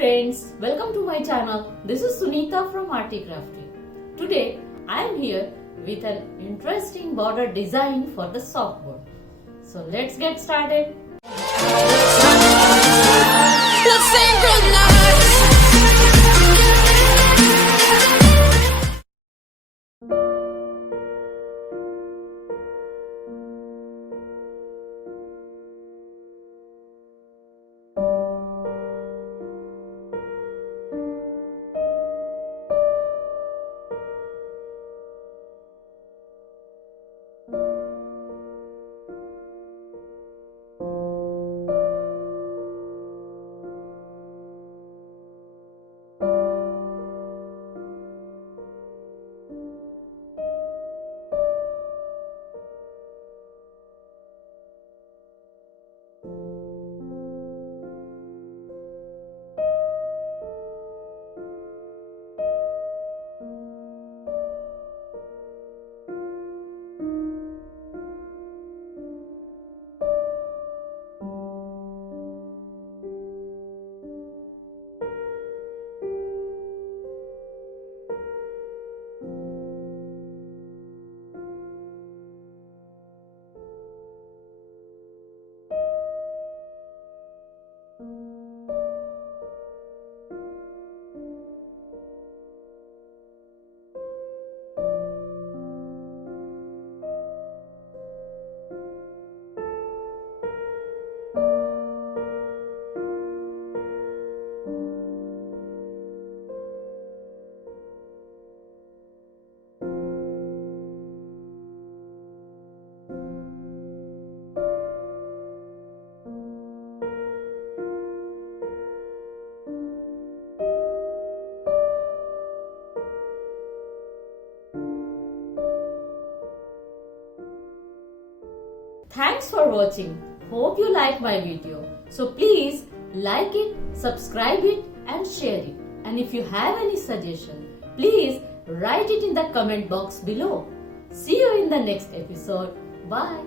friends, welcome to my channel. This is Sunita from ARTY KRAFTY. Today I am here with an interesting border design for the softboard. So let's get started. Thanks for watching. Hope you like my video. So please like it, subscribe it and share it. And if you have any suggestion, please write it in the comment box below. See you in the next episode. Bye.